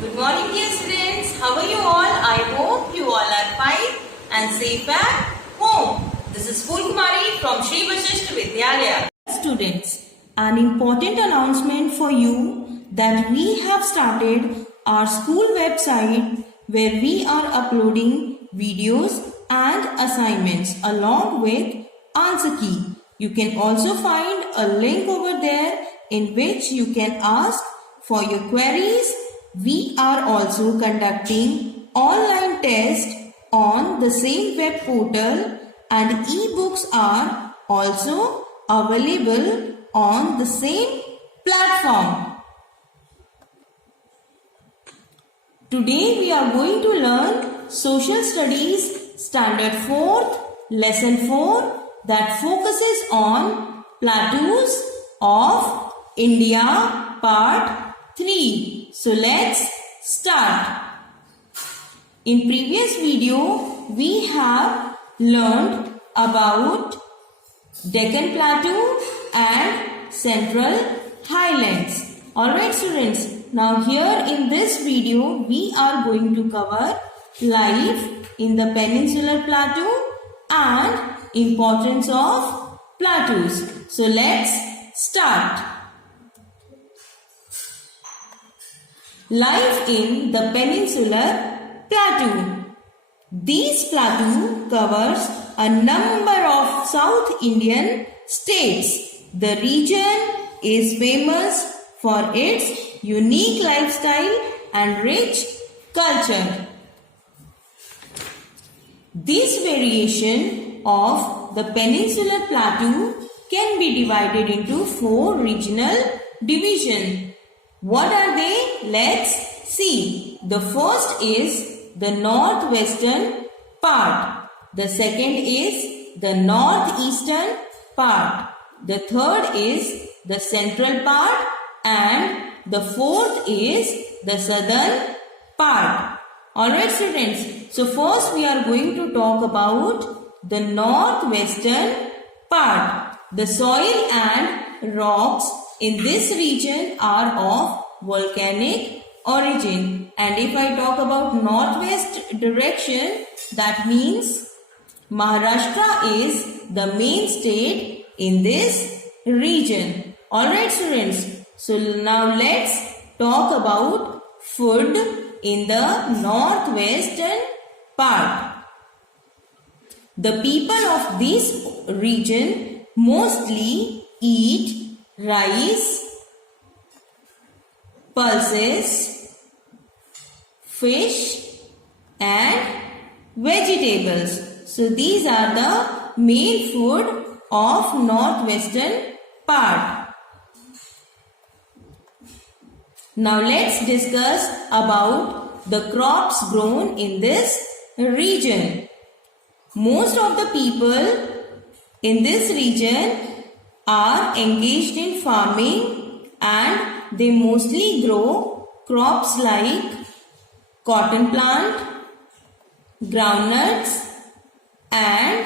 Good morning, dear students. How are you all? I hope you all are fine and safe at home. This is Kumari from Sri Vasishta Vidyalaya. Students, an important announcement for you that we have started our school website where we are uploading videos and assignments along with answer key. You can also find a link over there in which you can ask for your queries. We are also conducting online tests on the same web portal and e-books are also available on the same platform. Today we are going to learn Social Studies Standard 4th Lesson 4 that focuses on Plateaus of India Part 3. So let's start. In previous video, we have learned about Deccan Plateau and Central Highlands. Alright students, now here in this video, we are going to cover life in the Peninsular Plateau and importance of plateaus. So let's start. Life in the Peninsular Plateau. This plateau covers a number of South Indian states. The region is famous for its unique lifestyle and rich culture. This variation of the Peninsular Plateau can be divided into 4 regional divisions. What are they? Let's see. The first is the northwestern part. The second is the northeastern part. The third is the central part and the fourth is the southern part. Alright students, so first we are going to talk about the northwestern part. The soil and rocks in this region are of volcanic origin. And if I talk about northwest direction, that means Maharashtra is the main state in this region. Alright students, so now let's talk about food in the northwestern part. The people of this region mostly eat rice, pulses, fish and vegetables. So these are the main food of northwestern part. Now let's discuss about the crops grown in this region. Most of the people in this region are engaged in farming and they mostly grow crops like cotton plant, groundnuts and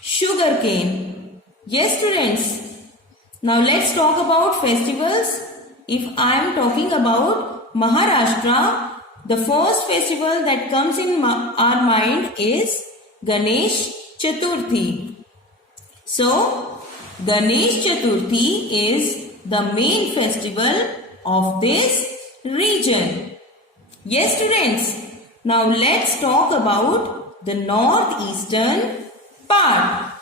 sugarcane. Yes students, now let's talk about festivals. If I am talking about Maharashtra, the first festival that comes in our mind is Ganesh Chaturthi. So, Ganesh Chaturthi is the main festival of this region. Yes students, now let's talk about the northeastern part.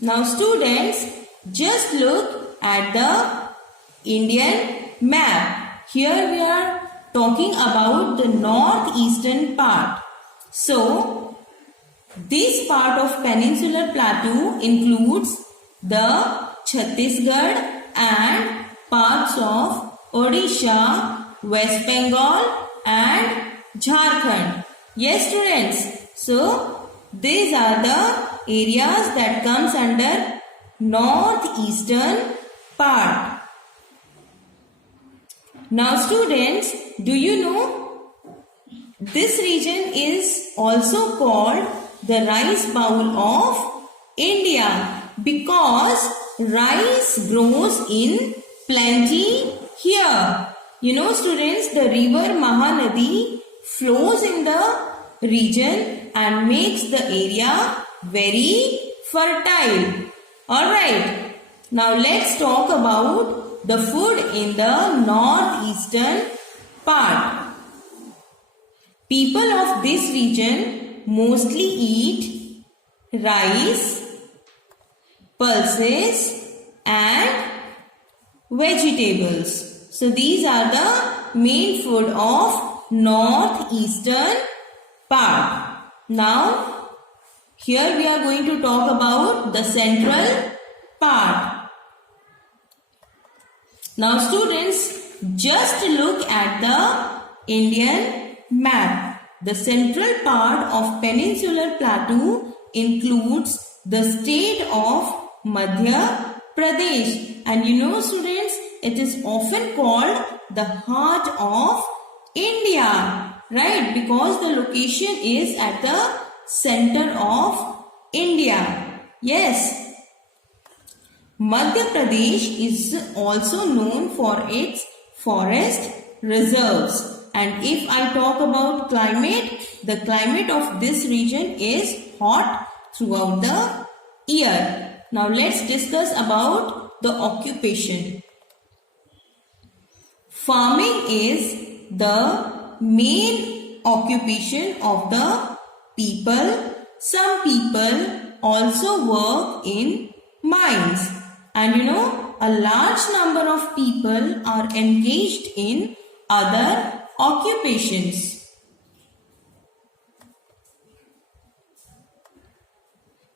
Now students, just look at the Indian map. Here we are talking about the northeastern part. So, this part of Peninsular Plateau includes the Chhattisgarh and parts of Odisha, West Bengal and Jharkhand. Yes students, so these are the areas that comes under northeastern part. Now students, do you know this region is also called the rice bowl of India because rice grows in plenty here. You know students, the river Mahanadi flows in the region and makes the area very fertile. Alright, now let's talk about the food in the northeastern part. People of this region mostly eat rice, pulses and vegetables. So these are the main food of northeastern part. Now here we are going to talk about the central part. Now students, just look at the Indian map. The central part of Peninsular Plateau includes the state of Madhya Pradesh. And you know students, it is often called the heart of India, right? Because the location is at the center of India. Yes. Madhya Pradesh is also known for its forest reserves. And if I talk about climate, the climate of this region is hot throughout the year. Now let's discuss about the occupation. Farming is the main occupation of the people. Some people also work in mines. And you know, a large number of people are engaged in other occupations.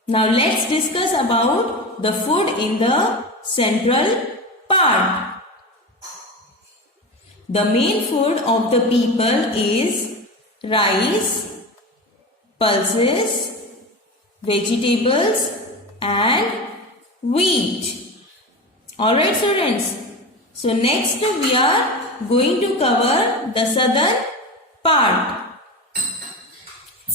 Now let's discuss about the food in the central part. The main food of the people is rice, pulses, vegetables and wheat. Alright students. So next we are going to cover the southern part.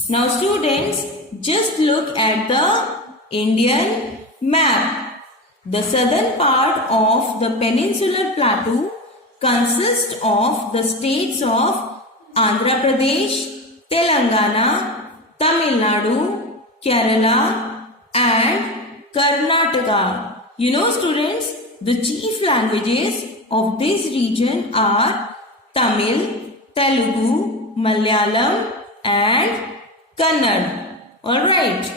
Now students, just look at the Indian map. The southern part of the Peninsular Plateau consists of the states of Andhra Pradesh, Telangana, Tamil Nadu, Kerala and Karnataka. You know students, the chief languages of this region are Tamil, Telugu, Malayalam and Kannada. Alright.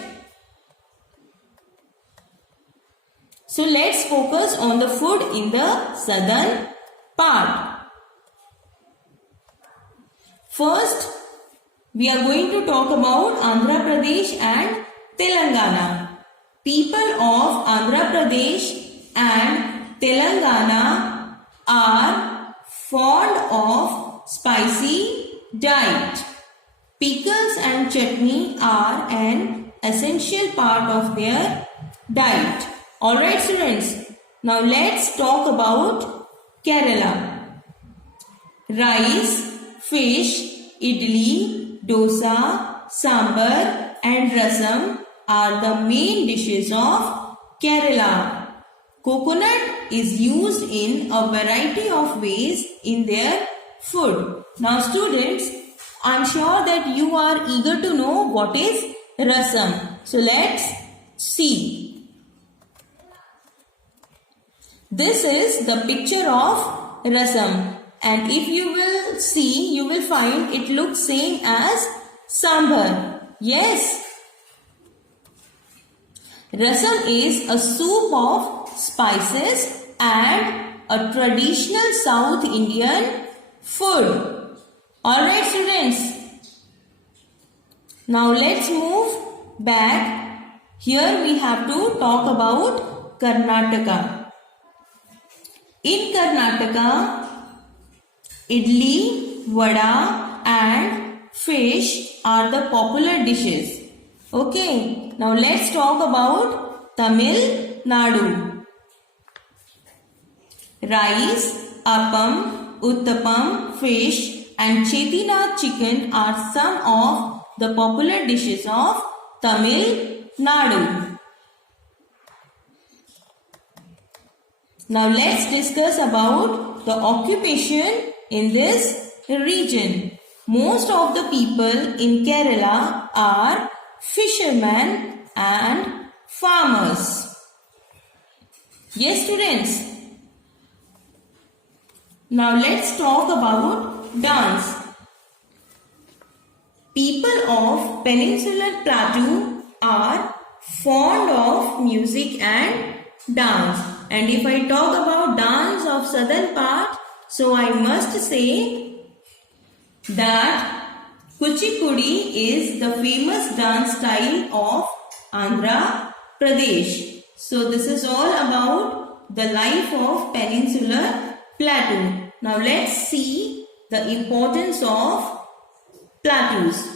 So let's focus on the food in the southern part. First, we are going to talk about Andhra Pradesh and Telangana. People of Andhra Pradesh and Telangana are fond of spicy diet. Pickles and chutney are an essential part of their diet. Alright students, now let's talk about Kerala. Rice, fish, idli, dosa, sambar and rasam are the main dishes of Kerala. Coconut is used in a variety of ways in their food. Now students, I am sure that you are eager to know what is rasam. So let's see. This is the picture of rasam, and if you will see, you will find it looks same as sambar. Yes. Rasam is a soup of spices and a traditional South Indian food. Alright students. Now let's move back. Here we have to talk about Karnataka. In Karnataka, idli, vada and fish are the popular dishes. Okay, now let's talk about Tamil Nadu. Rice, appam, uttapam, fish and chettinad chicken are some of the popular dishes of Tamil Nadu. Now let's discuss about the occupation in this region. Most of the people in Kerala are fishermen and farmers. Yes, students. Now let's talk about dance. People of Peninsular Plateau are fond of music and dance. And if I talk about dance of southern part, so I must say that Kuchipudi is the famous dance style of Andhra Pradesh. So this is all about the life of Peninsular Plateau. Now let's see the importance of plateaus.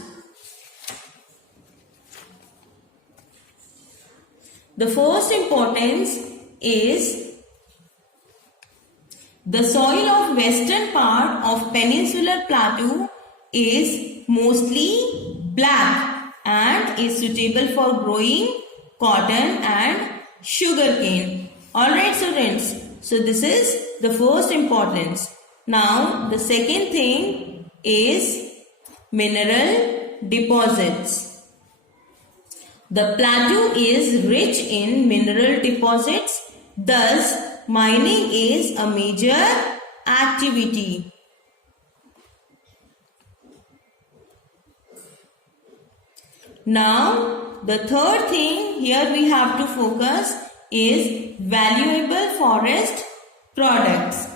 The first importance is the soil of western part of Peninsular Plateau is mostly black and is suitable for growing cotton and sugarcane. Alright students, so this is the first importance. Now the second thing is mineral deposits. The plateau is rich in mineral deposits, thus mining is a major activity. Now, the third thing here we have to focus is valuable forest products.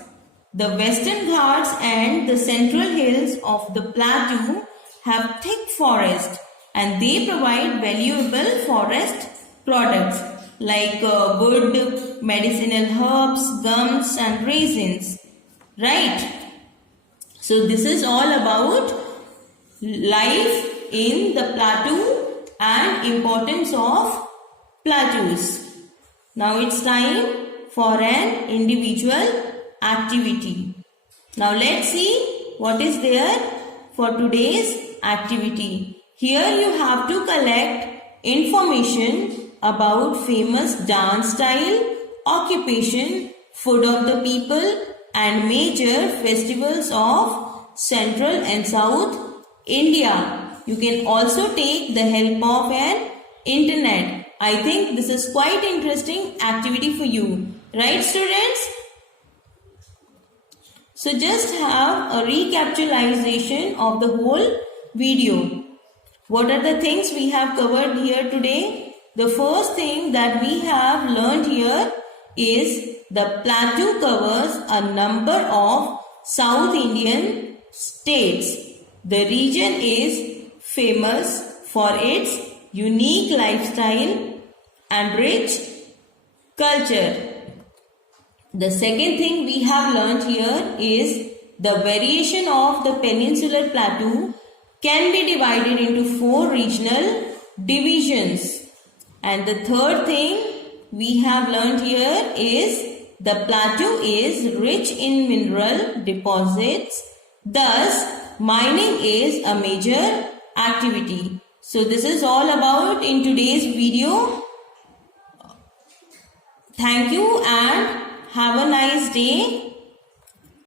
The Western Ghats and the central hills of the plateau have thick forest and they provide valuable forest products like wood, medicinal herbs, gums and resins. Right? So this is all about life in the plateau and importance of plateaus. Now it's time for an individual activity. Now let's see what is there for today's activity. Here you have to collect information about famous dance style, occupation, food of the people and major festivals of Central and South India. You can also take the help of an internet. I think this is quite interesting activity for you. Right students? So just have a recapitulation of the whole video. What are the things we have covered here today? The first thing that we have learned here is the plateau covers a number of South Indian states. The region is famous for its unique lifestyle and rich culture. The second thing we have learned here is the variation of the Peninsular Plateau can be divided into 4 regional divisions. And the third thing we have learned here is the plateau is rich in mineral deposits. Thus, mining is a major activity. So this is all about in today's video. Thank you and have a nice day.